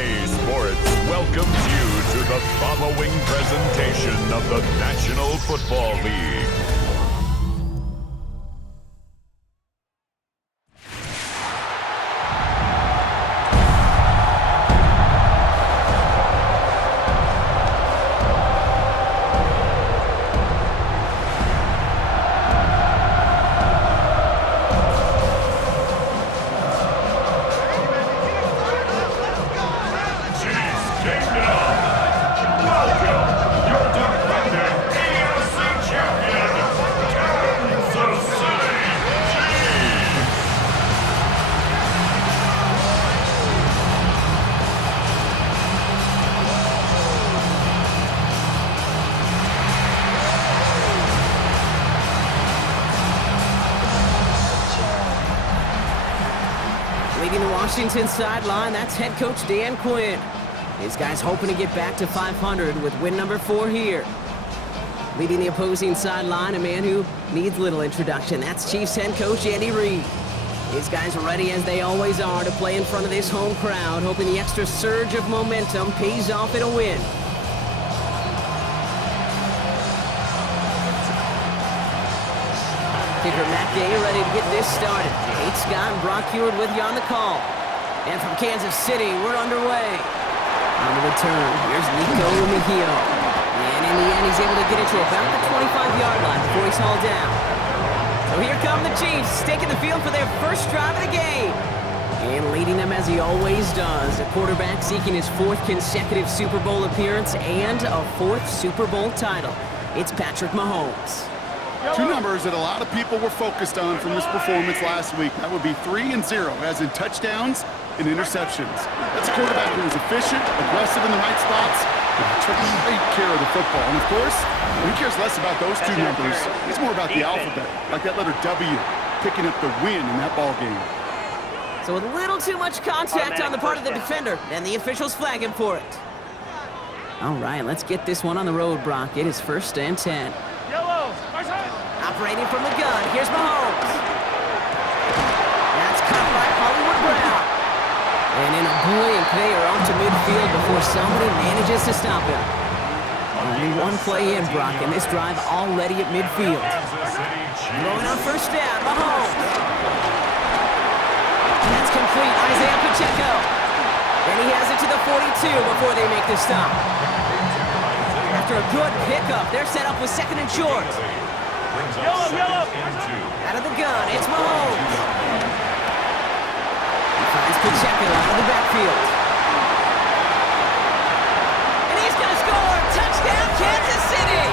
EA Sports welcomes you to the following presentation of the National Football League. Leading the Washington sideline, that's head coach Dan Quinn. His guys hoping to get back to 500 with win number 4 here. Leading the opposing sideline, a man who needs little introduction. That's Chiefs head coach Andy Reid. His guys are ready, as they always are, to play in front of this home crowd, hoping the extra surge of momentum pays off in a win. Kicker Matt Gay ready to get this started. Kate Scott and Brock Hewitt with you on the call. And from Kansas City, we're underway. On the return, here's Nico Mejio. And in the end, he's able to get it to about the 25-yard line before he's hauled down. So here come the Chiefs, taking the field for their first drive of the game. And leading them as he always does, a quarterback seeking his 4th consecutive Super Bowl appearance and a 4th Super Bowl title. It's Patrick Mahomes. Two numbers that a lot of people were focused on from his performance last week. That would be 3 and 0, as in touchdowns and interceptions. That's a quarterback who was efficient, aggressive in the right spots, and took great care of the football. And of course, he cares less about those two numbers. It's more about the alphabet, like that letter W, picking up the win in that ball game. So with a little too much contact on the part of the defender, and the officials flag him for it. All right, let's get this one on the road, Brock. It is 1st and 10. Operating from the gun, here's Mahomes. That's caught by Hollywood Brown. And in a blink, they are off to midfield before somebody manages to stop him. Only one play in, Brock, and this drive already at midfield. Throwing on 1st down, Mahomes. That's complete, Isaiah Pacheco. And he has it to the 42 before they make the stop. After a good pickup, they're set up with 2nd and short. Yellow. Out of the gun, it's Mahomes. He finds Pacheco out of the backfield. And he's going to score! Touchdown, Kansas City!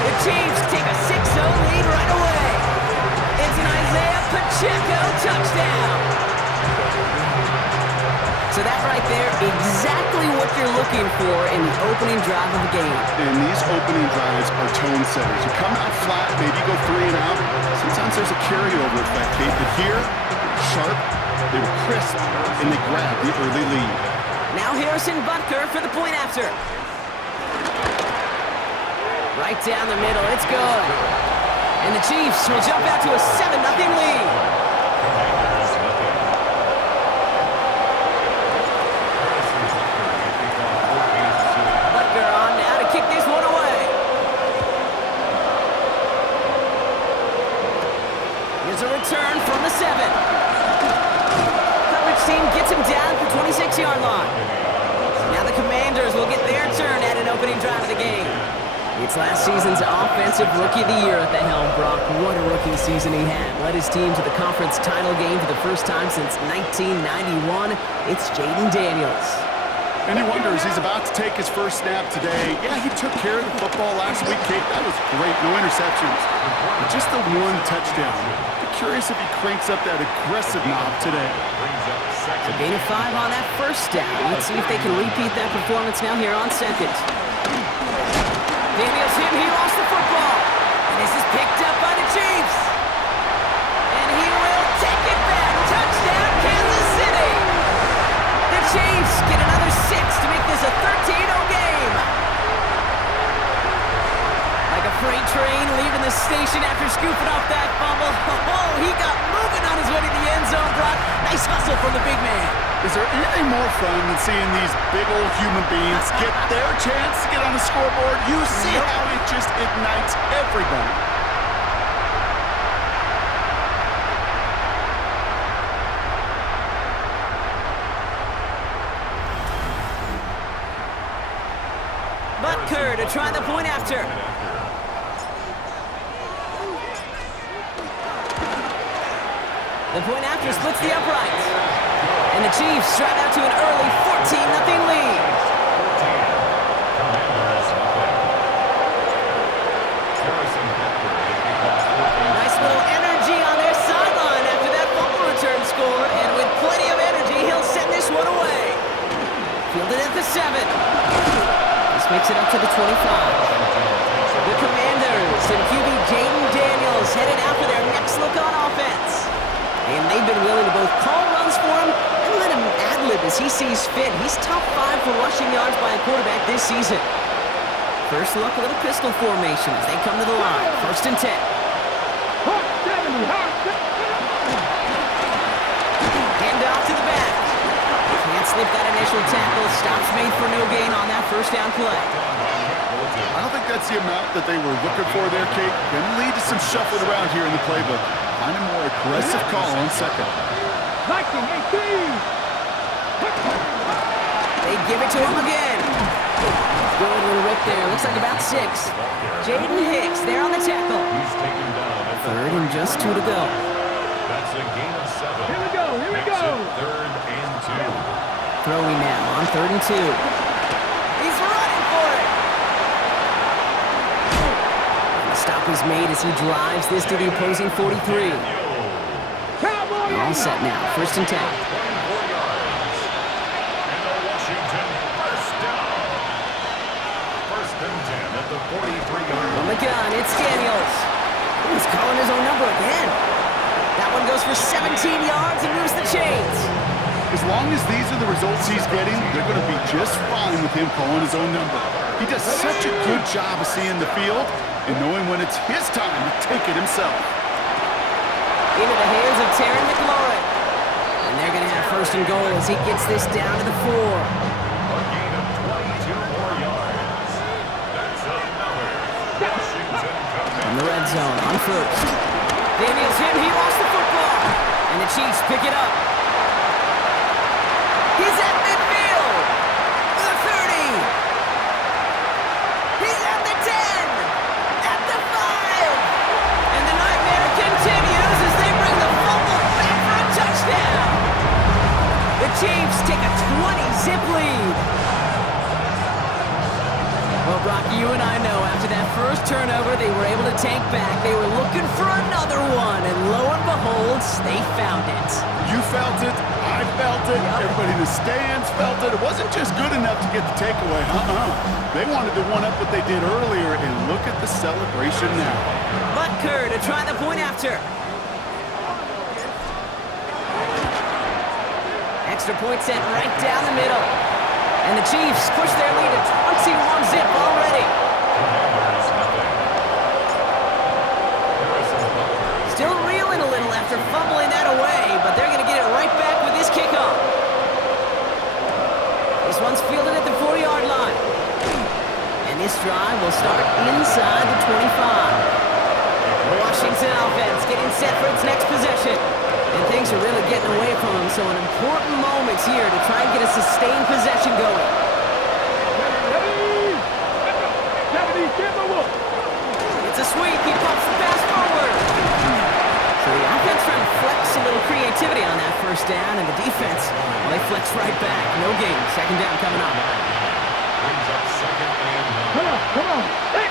The Chiefs take a 6-0 lead right away. It's an Isaiah Pacheco touchdown. So that right there, exactly what you're looking for in the opening drive of the game. And these opening drives are tone setters. You come out flat, maybe go 3 and out. Sometimes there's a carryover effect, Kate. But here, sharp, they were crisp, and they grabbed the early lead. Now Harrison Butker for the point after. Right down the middle, it's good. And the Chiefs will jump out to a 7-0 lead. A return from the 7. Coverage team gets him down at the 26-yard line. Now the Commanders will get their turn at an opening drive of the game. It's last season's Offensive Rookie of the Year at the helm, Brock. What a rookie season he had. Led his team to the conference title game for the first time since 1991. It's Jayden Daniels. And he wonders, he's about to take his first snap today. Yeah, he took care of the football last week, Kate. That was great. No interceptions. But just the 1 touchdown. Curious if he cranks up that aggressive knob today. So gain of 5 on that 1st down. Let's see if they can repeat that performance now here on 2nd. Daniels him, he lost the football. And this is picked up by the Chiefs. And he will take it back. Touchdown, Kansas City. The Chiefs get another 6 to make this a 13-0 game. Like a freight train leaving the station after scooping off that fumble. Oh, he got moving on his way to the end zone, Brock. Nice hustle from the big man. Is there anything more fun than seeing these big old human beings get their chance to get on the scoreboard? You see how it just ignites everybody. Butker to try the point after. The point after splits the uprights. And the Chiefs stride out to an early 14-0 lead. Nice little energy on their sideline after that fumble return scored. And with plenty of energy, he'll send this one away. Fielded at the 7. This makes it up to the 25. The Commanders and QB Jayden Daniels headed out for their next look on offense. And they've been willing to both call runs for him and let him ad-lib as he sees fit. He's top 5 for rushing yards by a quarterback this season. First look, a little pistol formation as they come to the line. 1st and 10. Hand off to the back. Can't slip that initial tackle. Stops made for no gain on that first down play. I don't think that's the amount that they were looking for there, Kate. Going to lead to some shuffling around here in the playbook. Find a more aggressive call on 2nd. They give it to him again. Good little rip there. Looks like about 6. Jayden Hicks there on the tackle. 3rd and just 2 to go. That's a gain of 7. Here we go. 3rd and 2. Throwing now on 3rd and 2. He's running for it. The stop is made as he drives this to the opposing 43. All set now. 1st and 10. 4 yards. And the Washington first down. 1st and 10 at the 43-yard From the gun, it's Daniels. He's calling his own number again. That one goes for 17 yards and moves the chains. As long as these are the results he's getting, they're going to be just fine with him calling his own number. He does such a good job of seeing the field and knowing when it's his time to take it himself. Into the hands of Terry McLaurin. And they're going to have 1st and goal as he gets this down to the 4. A gain of 22 more yards. That's another Washington comeback. In the red zone on 1st. Daniels hit, he lost the football. And the Chiefs pick it up. He's at midfield. The 30. He's at the 10. At the 5. And the nightmare continues as they bring the fumble back for a touchdown. The Chiefs take a 20-zip lead. Well, Brock, you and I know after that first turnover they were able to take back. They were looking for another one, and lo and behold, they found it. You felt it. I felt it. Everybody in the stands felt it. It wasn't just good enough to get the takeaway. They wanted to one-up what they did earlier, and look at the celebration now. Butker to try the point after. Extra point sent right down the middle. And the Chiefs push their lead to 21-zip already. Still reeling a little after fumbling that away, but they're going to get it right back with this kickoff. This one's fielded at the 40-yard line. And this drive will start inside the 25. Washington offense getting set for its next possession. And things are really getting away from them, so an important moment here to try and get a sustained possession going. It's a sweep. He pumps the pass forward. So the offense trying to flex a little creativity on that first down, and the defense, well, they flex right back. No gain. 2nd down coming up. Brings up 2nd and 9. Come on. Hey.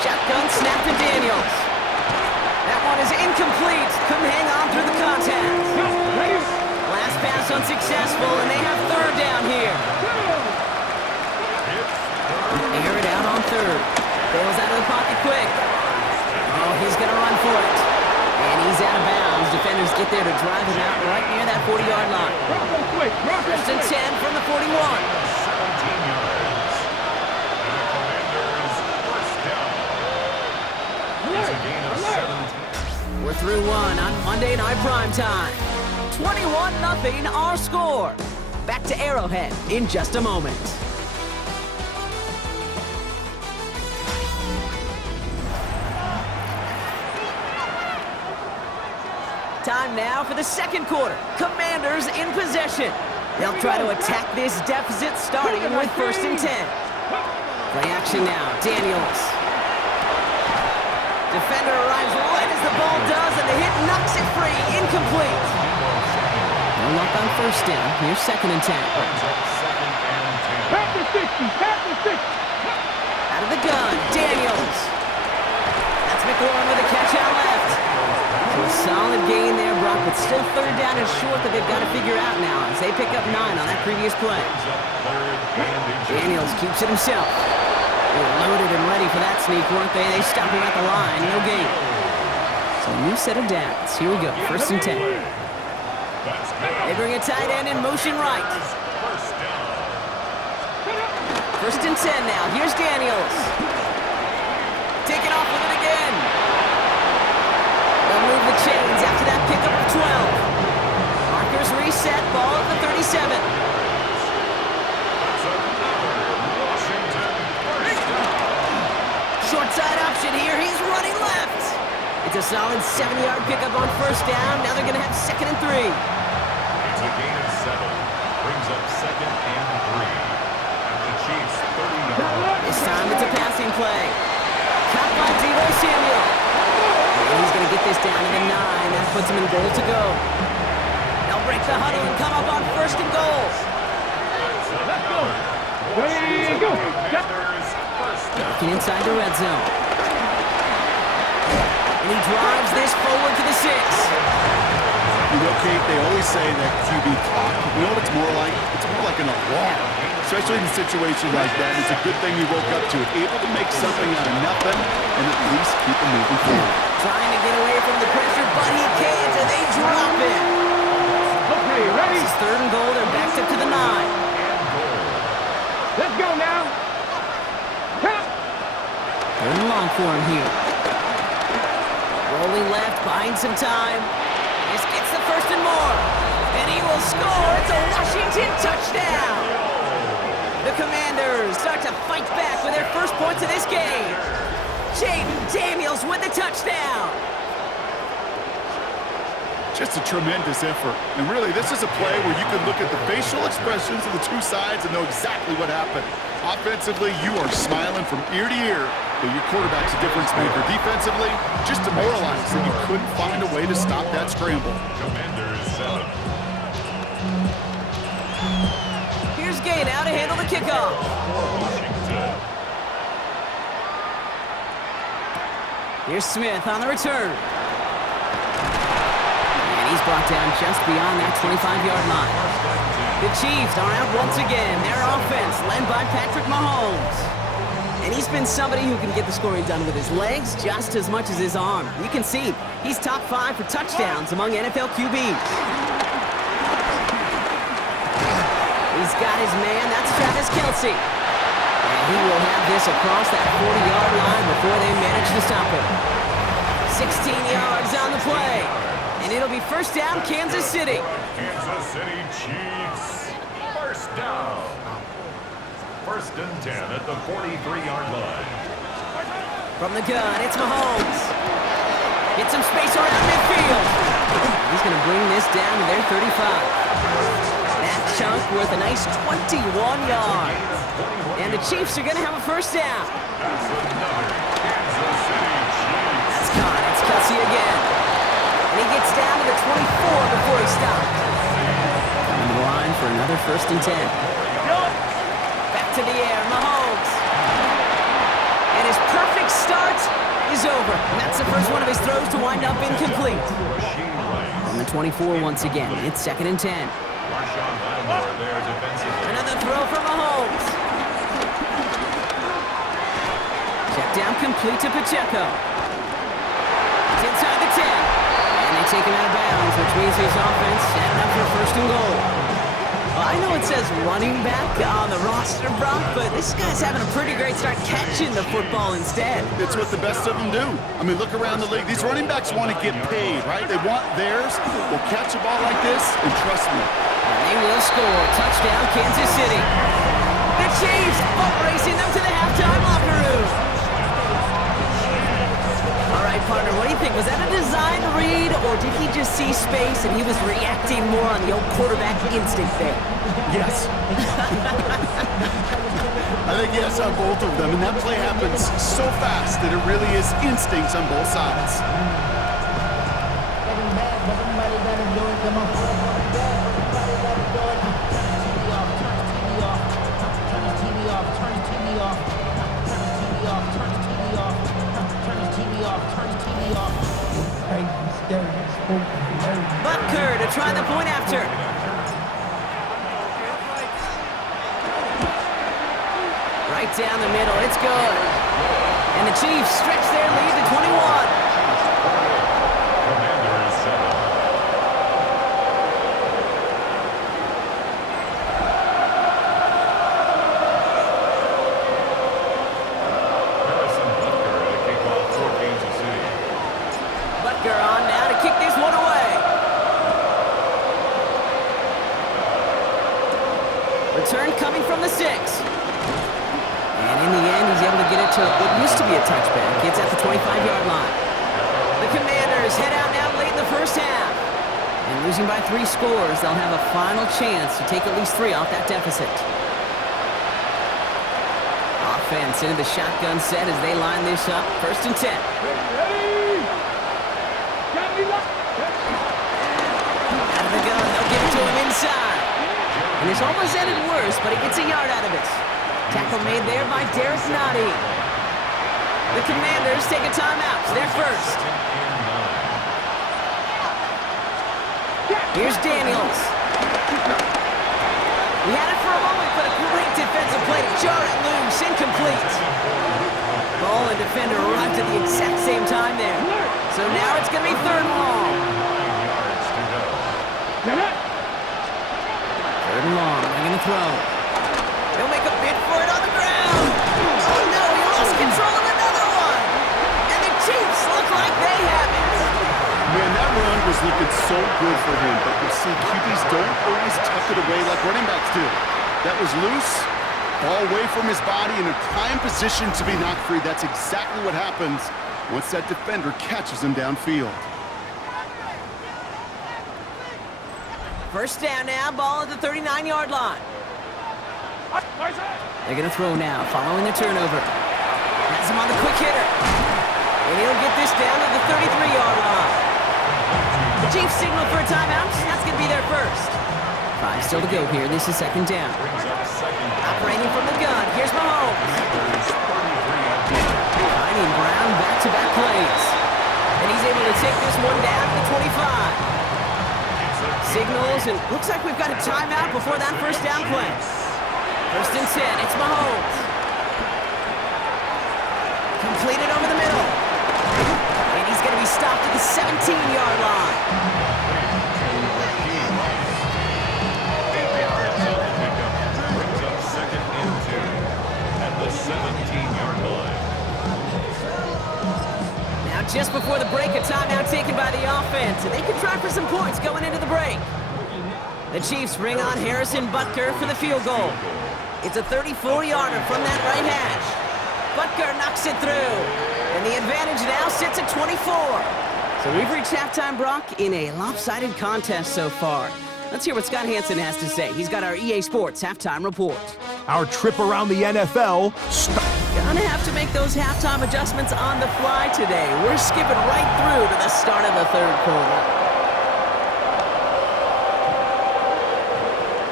Shotgun snap to Daniels. That one is incomplete. Couldn't hang on through the contact. Last pass unsuccessful, and they have 3rd down here. Air it out on 3rd. Bails out of the pocket quick. Oh, he's going to run for it. And he's out of bounds. Defenders get there to drive him out right near that 40-yard line. 1st and 10 from the 41. 17 yards. And the Commanders first down. It's a gain of 17. We're through one on Monday Night Primetime. 21-0 our score. Back to Arrowhead in just a moment. Time now for the second quarter. Commanders in possession. They'll try to attack this deficit starting with 1st and 10. Play action now, Daniels. Defender arrives right as the ball does, and the hit knocks it free. Incomplete. No luck on 1st down. Here's 2nd and 10. Pass the 60. Out of the gun, Daniels. That's McLaurin with a catch out left. So a solid gain there, Brock, but still 3rd down and short that they've got to figure out now as they pick up 9 on that previous play. Daniels keeps it himself. They were loaded and ready for that sneak, weren't they? They stopped him at the line, no gain. So a new set of downs. Here we go, 1st and 10. They bring a tight end in motion right. 1st and 10 now. Here's Daniels. Taking off with it again. They'll move the chains after that pickup of 12. Markers reset, ball at the 37. Short side option here, he's running left. It's a solid 7-yard pickup on 1st down. Now they're going to have 2nd and 3. It's a gain of 7. Brings up 2nd and 3. At the Chiefs' 30-yard. This time it's a passing play. Caught by Deebo Samuel. And he's going to get this down to the 9. That puts him in goal to go. They'll break the huddle and come up on 1st and goal. Let's go. Way to go. Working inside the red zone. And he drives this forward to the 6. You know, Kate, they always say that QB clock. You know what it's more like? It's more like an alarm. Especially in a situation like that. It's a good thing you woke up to it. Able to make something out of nothing and at least keep them moving forward. Trying to get away from the pressure, but he can't, and they drop it. Okay, ready? This is 3rd and goal. They're backed up to the 9. Let's go now. 3rd and long for him here. Rolling left, buying some time. This gets the 1st and more. And he will score. It's a Washington touchdown. The Commanders start to fight back with their first points of this game. Jayden Daniels with the touchdown. Just a tremendous effort. And really, this is a play where you can look at the facial expressions of the two sides and know exactly what happened. Offensively, you are smiling from ear to ear. But your quarterback's a difference maker. Defensively, just demoralized that you couldn't find a way to stop that scramble. Commanders 7. Here's Gay now to handle the kickoff. Washington. Here's Smith on the return. And he's brought down just beyond that 25-yard line. The Chiefs are out once again. Their offense led by Patrick Mahomes. And he's been somebody who can get the scoring done with his legs just as much as his arm. You can see he's top 5 for touchdowns among NFL QBs. He's got his man. That's Travis Kelce. And he will have this across that 40-yard line before they manage to stop him. 16 yards on the play. And it'll be 1st down, Kansas City. Kansas City Chiefs. 1st down. 1st and 10 at the 43-yard line. From the gun, it's Mahomes. Get some space around midfield. He's going to bring this down to their 35. That chunk worth a nice 21 yards. And the Chiefs are going to have a 1st down. That's another Kansas City Chiefs. That's caught. It's Kelce again. And he gets down to the 24 before he stops. Coming to the line for another 1st and 10. Back to the air, Mahomes. And his perfect start is over. And that's the first one of his throws to wind up incomplete. On the 24 once again. It's 2nd and 10. Another throw for Mahomes. Check down complete to Pacheco. It's inside the 10. And they take him out of bounds, which means his offense setting up for 1st and goal. A Well, I know it says running back on the roster, Brock, but this guy's having a pretty great start catching the football instead. It's what the best of them do. I mean, look around the league. These running backs want to get paid, right? They want theirs. They'll catch a ball like this, and trust me. And they will score. Touchdown, Kansas City. The Chiefs boat racing them to the halftime locker room. All right, partner, what do you think? Was that a design read, or did he just see space and he was reacting more on the old quarterback instinct there? Yes. I think yes on both of them, and that play happens so fast that it really is instincts on both sides. Butker to try the point after. Right down the middle, it's good. And the Chiefs stretch their lead to 21. Butker on now to kick this one away. Return coming from the 6. And in the end, he's able to get it to what used to be a touchback. It's at the 25-yard line. The Commanders head out now late in the first half. And losing by 3 scores, they'll have a final chance to take at least 3 off that deficit. Offense into the shotgun set as they line this up. 1st and 10. Out of the gun, they'll give it to him inside. And this almost ended worse, but he gets a yard out of it. Tackle made there by Derek Nottie. The Commanders take a timeout. It's their first. Here's Daniels. We had it for a moment, but a great defensive play to jar it loose. Incomplete. Ball and defender arrived at the exact same time there. So now it's going to be 3rd and long. 3rd and long. They're going to throw. He'll make a bid for it on the ground. Oh, no, he lost control of another one. And the Chiefs look like they have it. Man, that run was looking so good for him, but you see, QBs don't always tuck it away like running backs do. That was loose, ball away from his body in a prime position to be knocked free. That's exactly what happens once that defender catches him downfield. First down now, ball at the 39-yard line. They're going to throw now, following the turnover. Has him on the quick hitter. And he'll get this down to the 33-yard line. The Chiefs signal for a timeout. That's going to be their first. 5 still to go here. This is 2nd down. Operating from the gun. Here's Mahomes. Finding Brown back-to-back plays. And he's able to take this one down to the 25. Signals, and looks like we've got a timeout before that first down play. 1st and 10. It's Mahomes. Completed over the middle. And he's going to be stopped at the 17-yard line. Brings up 2nd and 2 at the 17-yard line. Now just before the break, a timeout taken by the offense, and they can try for some points going into the break. The Chiefs bring on Harrison Butker for the field goal. It's a 34-yarder from that right hash. Butker knocks it through, and the advantage now sits at 24. So we've reached halftime, Brock, in a lopsided contest so far. Let's hear what Scott Hansen has to say. He's got our EA Sports halftime report. Our trip around the NFL Gonna have to make those halftime adjustments on the fly today. We're skipping right through to the start of the 3rd quarter.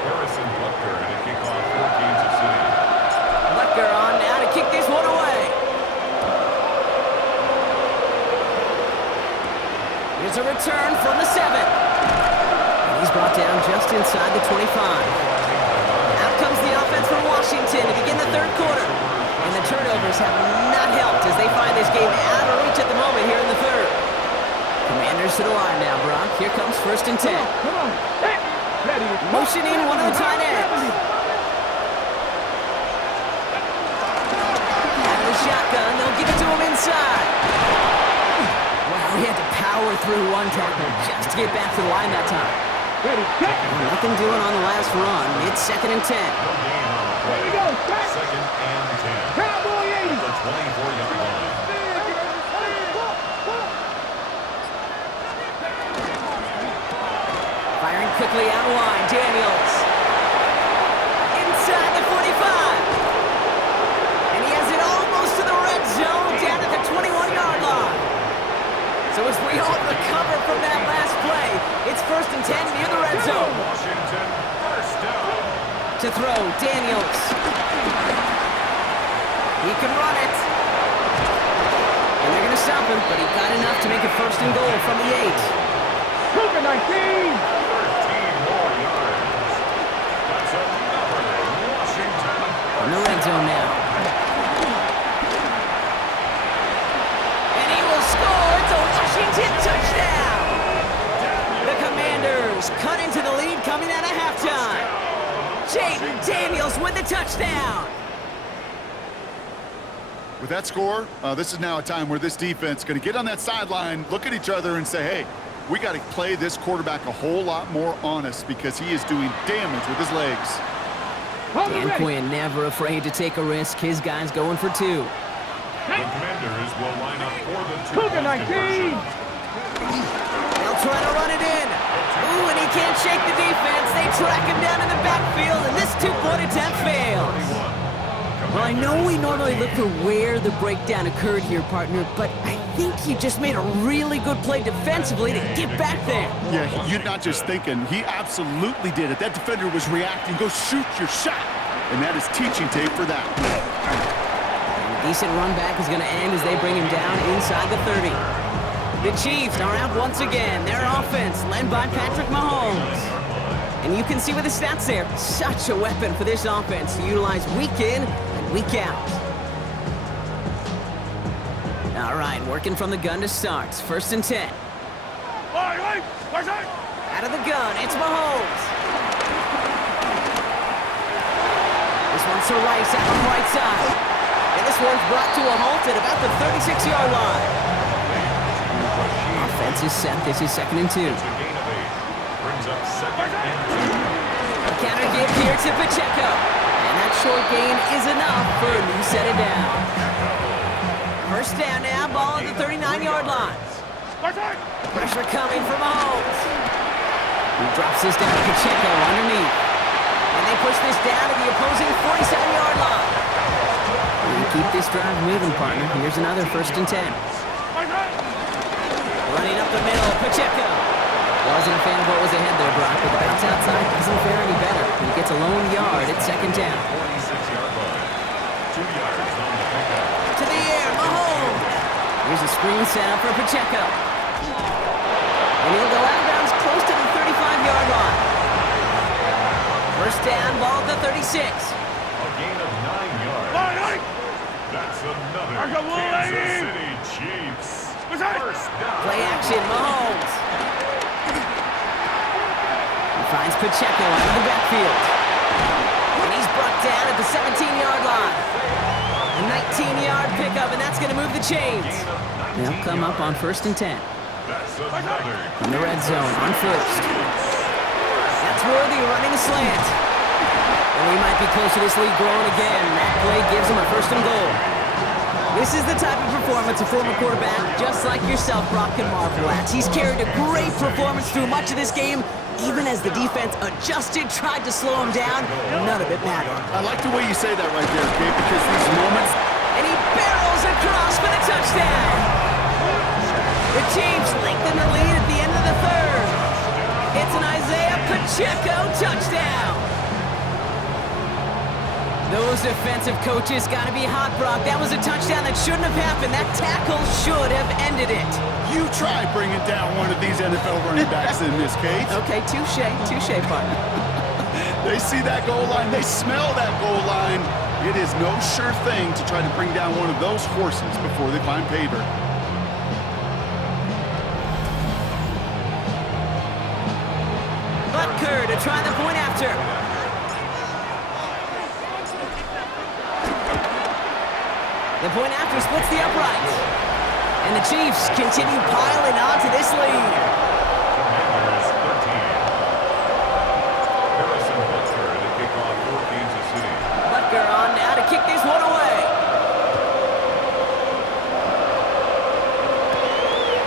Harrison Butker and a kickoff for Kansas City. Butker on now to kick this one away. Here's a return from the 7. And he's brought down just inside the 25. Out comes the offense from Washington to begin the 3rd quarter. And the turnovers have not helped as they find this game out of reach at the moment here in the 3rd. Commanders to the line now, Brock. Here comes 1st and 10. Come on. Hey. Ready. Motioning one of the tight ends. Out of the shotgun, they'll give it to him inside. Wow, he had to power through one tackle just to get back to the line that time. Ready. Set. Well, nothing doing on the last run. It's 2nd and 10. No gain on the play. Here we go. Set. Second and 10. Cowboy 80. The 24-yard line. Firing quickly out wide. Daniels. Inside the 45. And he has it almost to the red zone down at the 21-yard line. So as we all recover from that last play, it's 1st and 10 near the red zone. Washington, first down. To throw, Daniels. He can run it. And they're going to stop him, but he got enough to make it 1st and goal from the 8. Cougar 19. 13 more yards. That's another Washington. In the red zone now. And he will score. It's a Washington touchdown. The Commanders cut into the lead coming out of halftime. Jayden Daniels with the touchdown. With that score, this is now a time where this defense is going to get on that sideline, look at each other, and say, hey, we got to play this quarterback a whole lot more honest because he is doing damage with his legs. Dan Quinn never afraid to take a risk. His guy's going for 2. The Commanders will line up for the Cougar 19. They'll try to run it in. Ooh, and he can't shake the defense. They track him down in the backfield, and this 2-point attempt fails. Well, I know we normally look for where the breakdown occurred here, partner, but I think you just made a really good play defensively to get back there. Yeah, you're not just thinking. He absolutely did it. That defender was reacting. Go shoot your shot. And that is teaching tape for that. And a decent run back is going to end as they bring him down inside the 30. The Chiefs are out once again. Their offense led by Patrick Mahomes. And you can see with the stats there, such a weapon for this offense to utilize week in and week out. All right, working from the gun to start. 1st and 10. Out of the gun, it's Mahomes. This one's to Rice out on the right side. And this one's brought to a halt at about the 36-yard line. Offense is set. This is 2nd and 2. It's a gain of 8. Brings up 2nd and 2. A counter give here to Pacheco. And that short gain is enough for a new set of downs. 1st down now, ball at the 39-yard line. Pressure coming from Mahomes. He drops this down to Pacheco underneath. And they push this down to the opposing 47-yard line. And keep this drive moving, partner. Here's another 1st and 10. Running up the middle, Pacheco. Wasn't a fan of what was ahead there, Brock, but the bounce outside doesn't fare any better. He gets a lone yard at 2nd down. 46-yard line. 2 yards on the pickup. To the air, Mahomes. Here's a screen set up for Pacheco. And he'll go out of bounds close to the 35-yard line. 1st down, ball at the 36. A gain of 9 yards. That's another Kansas City Chiefs. 1st down. Play action, Mahomes. He finds Pacheco out of the backfield. And he's brought down at the 17-yard line. A 19-yard pickup, and that's going to move the chains. They'll come up on 1st and 10. That's another In the red zone on 1st. That's Worthy running a slant. And we might be close to this lead growing again. That play gives him a 1st and goal. This is the type of performance a former quarterback, just like yourself, Brock, can marvel at. He's carried a great performance through much of this game, even as the defense adjusted, tried to slow him down. None of it mattered. I like the way you say that right there, Kate, because these moments... And he barrels across for the touchdown. The Chiefs lengthen the lead at the end of the 3rd. It's an Isaiah Pacheco touchdown. Those defensive coaches got to be hot, Brock. That was a touchdown that shouldn't have happened. That tackle should have ended it. You try bringing down one of these NFL running backs in this case. Okay, touche, partner. They see that goal line. They smell that goal line. It is no sure thing to try to bring down one of those horses before they climb paver. Butker Baker to try the point after. The point after splits the uprights. And the Chiefs continue piling on to this lead. Commanders 13. Harrison Butker to kick off for Kansas City. Butker on now to kick this one away.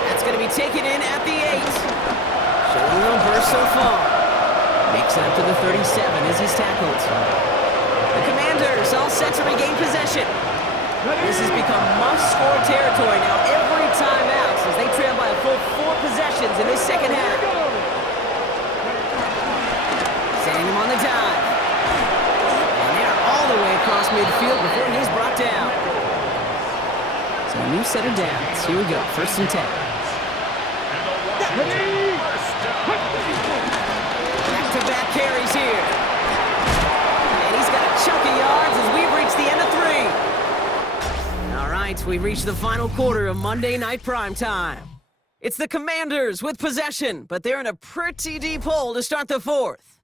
That's going to be taken in at the 8. Showing a little burst so far. Makes it up to the 37 as he's tackled. The Commanders all set to regain possession. This has become must-score territory now every time out as they trail by a full 4 possessions in this second half. Sending him on the dive. And they're all the way across midfield before he's brought down. So a new set of downs. Here we go, 1st and 10. Back-to-back carries here. And he's got a chunk of yards as we've reached the end of 3. All right, we've reached the final quarter of Monday Night Primetime. It's the Commanders with possession, but they're in a pretty deep hole to start the 4th.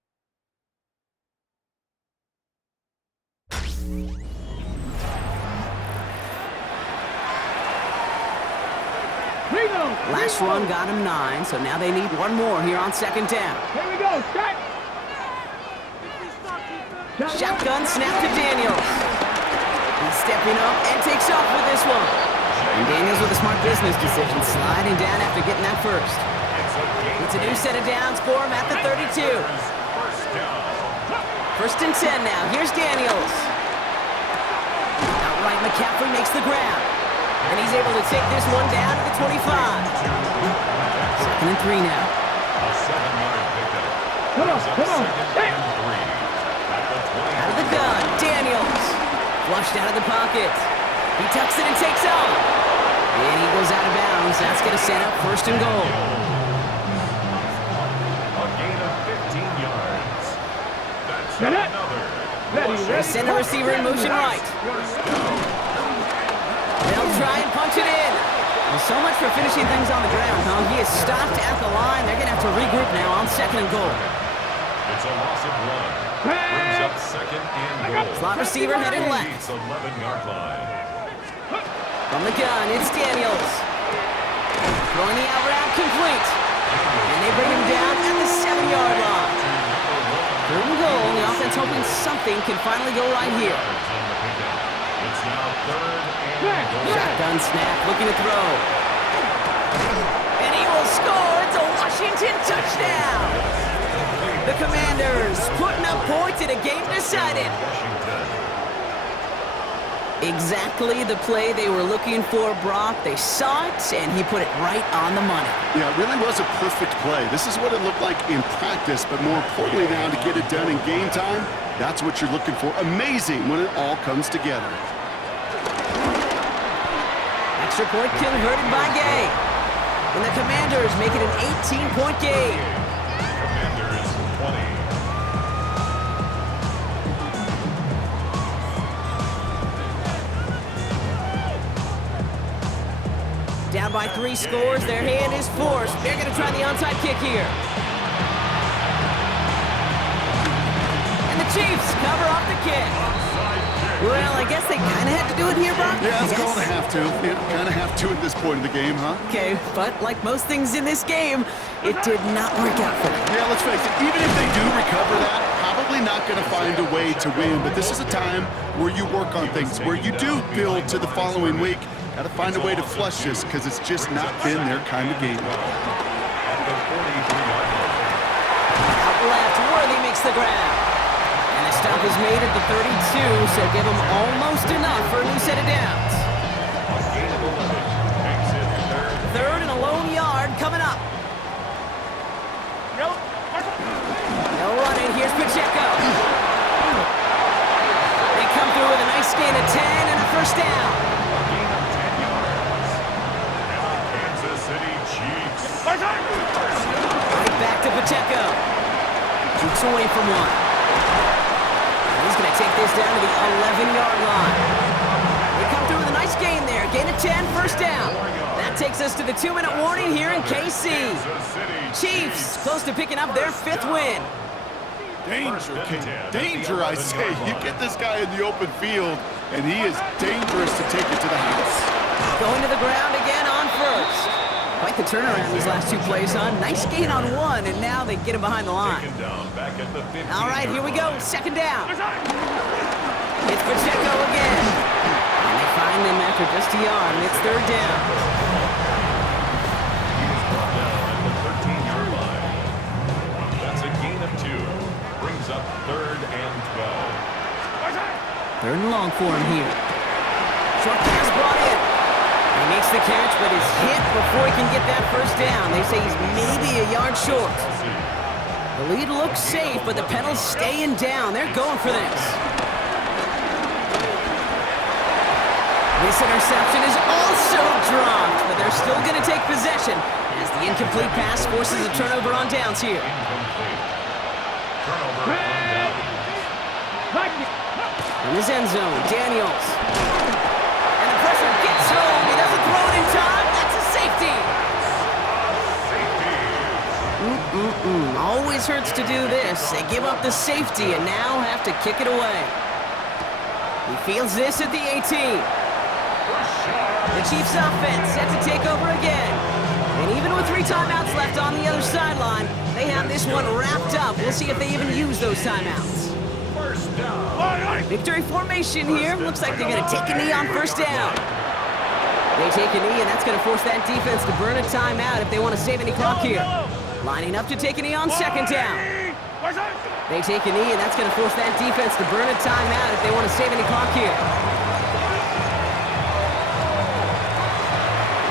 Last run got him 9, so now they need one more here on 2nd down. Here we go, set. Shotgun snap to Daniels. He's stepping up and takes off with this one. And Daniels with a smart business decision, sliding down after getting that first. It's a new set of downs for him at the 32. 1st and 10 now. Here's Daniels. Outright McCaffrey makes the grab. And he's able to take this one down to the 25. 2nd and 3 now. A 7-yard pickup. Come on. Second and 3. Out of the gun, Daniels. Flushed out of the pocket. He tucks it and takes off. And he goes out of bounds. That's going to set up 1st and goal. A gain of 15 yards. That's Get it. another. They send the receiver in motion right. They'll try and punch it in. Well, so much for finishing things on the ground, huh? He is stopped at the line. They're going to have to regroup now on 2nd and goal. It's a loss of 1. Brings up 2nd and goal. Slot receiver headed left. It's 11-yard line. From the gun, it's Daniels. Throwing the out route complete. And they bring him down at the 7-yard line. 3rd and goal. The offense hoping something can finally go right here. It's now 3rd and goal. Shotgun snap, looking to throw. And he will score. It's a Washington touchdown. The Commanders putting up points in a game decided. Exactly the play they were looking for, Brock. They saw it, and he put it right on the money. Yeah, it really was a perfect play. This is what it looked like in practice, but more importantly now to get it done in game time, that's what you're looking for. Amazing when it all comes together. Extra point converted by Gay. And the Commanders make it an 18-point game. Commanders 20. Down by 3 scores, their hand is forced. They're going to try the onside kick here. And the Chiefs cover off the kick. Well, I guess they kind of had to do it here, Brock. Yeah, it's going to have to. Yeah, kind of have to at this point in the game, huh? Okay, but like most things in this game, it did not work out for them. Yeah, let's face it, even if they do recover that, probably not going to find a way to win. But this is a time where you work on things, where you do build to the following week. Got to find a way to flush this because it's just not been their kind of game. Out left, Worthy makes the grab. And the stop is made at the 32, so give them almost enough for a new set of downs. 3rd and a lone yard coming up. No running. Here's Pacheco. They come through with a nice gain of 10 and a 1st down. Right back to Pacheco. Jukes away from one. And he's going to take this down to the 11-yard line. They come through with a nice gain there. Gain of 10, 1st down. That takes us to the 2-minute warning here in KC. Chiefs close to picking up their 5th win. Danger, and King. 10 at the Danger, I 11-yard say. You line. get this guy in the open field, and he is dangerous to take it to the house. Going to the ground again on first. Quite the turnaround these last two plays, huh? Nice gain on one, and now they get him behind the line. Taken down back at the 15. All right, here we go. Second down. It's Pacheco again. And they find him after just a yard, and it's third down. He's brought down at the 13-yard line. That's a gain of 2. Brings up third and 12. Third and long for him here. Short pass brought in. He makes the catch, but is hit before he can get that first down. They say he's maybe a yard short. The lead looks safe, but the pedals staying down. They're going for this. This interception is also dropped, but they're still going to take possession as the incomplete pass forces a turnover on downs here. Incomplete. Turnover on down. In his end zone, Daniels. And the pressure gets home. He doesn't throw it in time. That's a safety. Always hurts to do this. They give up the safety and now have to kick it away. He fields this at the 18. The Chiefs offense set to take over again. And even with 3 timeouts left on the other sideline, they have this one wrapped up. We'll see if they even use those timeouts. First down. Victory formation here. Looks like they're going to take a knee on first down. They take a knee, and that's going to force that defense to burn a timeout if they want to save any clock here. Lining up to take a knee on second down. They take a knee, and that's going to force that defense to burn a timeout if they want to save any clock here.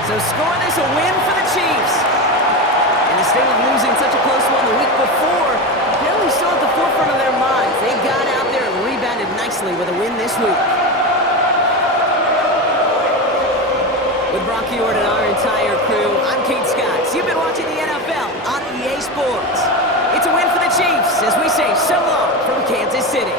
So scoring this a win for the Chiefs. And instead of losing such a close one the week before, apparently still at the forefront of their minds. They got out there and rebounded nicely with a win this week. With Brock Ewart and our entire crew, I'm Kate Scott. You've been watching the NFL on EA Sports. It's a win for the Chiefs as we say so long from Kansas City.